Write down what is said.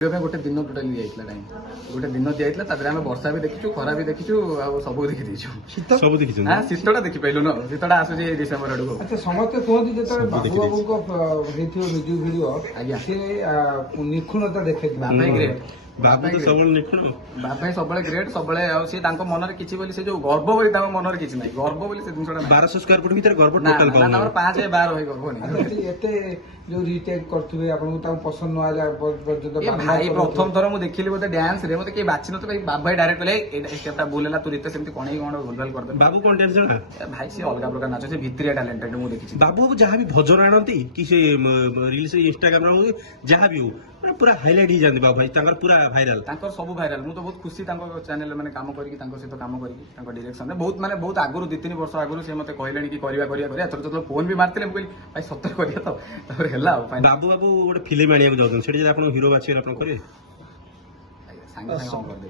गोटे दिन टोटाली दिया टाइम गोटे दिन दिया आम वर्षा भी देखीचु खरा भी देखीचु सब देखी सब देखी हाँ शीतटा देखी पाइलु न शीतटा आसूस डिसेम्बर आड़ू अच्छा समस्ते कहते जो बाबू बाबू म्यूजिक भिडियो सी निखुणता देखे बापा ग्रेट बाबू तो सब निखुण बापा सब ग्रेट सब मन किसी से जो गर्व बोली मन किसी ना गर्व बोली से जिनसा 1200 स्क्वायर फुट भीतर गर्व टोटल टोटल 5 12 है गर्व नहीं एते जो रिटेक करथुबे आपन पसंद न आला पर्यंत भाई प्रथम थर मुझे देखिली बोलते डांस रे मते के बाछि न तो भाई बाबा डायरेक्ट कहले एटा बोलेला तू रिते सेमती कोणी कोण भूलभाल कर दे बाबू कौन टेंशन भाई से अलग प्रकार नाच से भितरिया टैलेंटेड मु देखिछि बाबू जहाँ भी भजन आनती कि से रील्स इंस्टाग्राम रे जहाँ भी हो पूरा हाईलाइट ही जाती बाबू भाई तांकर पूरा वायरल तांकर सब वायरल मु तो बहुत खुशी तांकर चैनल माने काम करी तांकर सहित काम करी तांकर डायरेक्शन में बहुत माने बहुत आगुरु 2-3 वर्ष आगुरु से मते कहलेनी कि करिया तो फोन भी मारतिले मु कहली भाई सत्तर करिया तो तापर हेला बाबू बाबू गोटे फिल्म आनिया जाउछन सेठी जे आपण हीरो बाछि आपण करे सांगे सांगे कर दे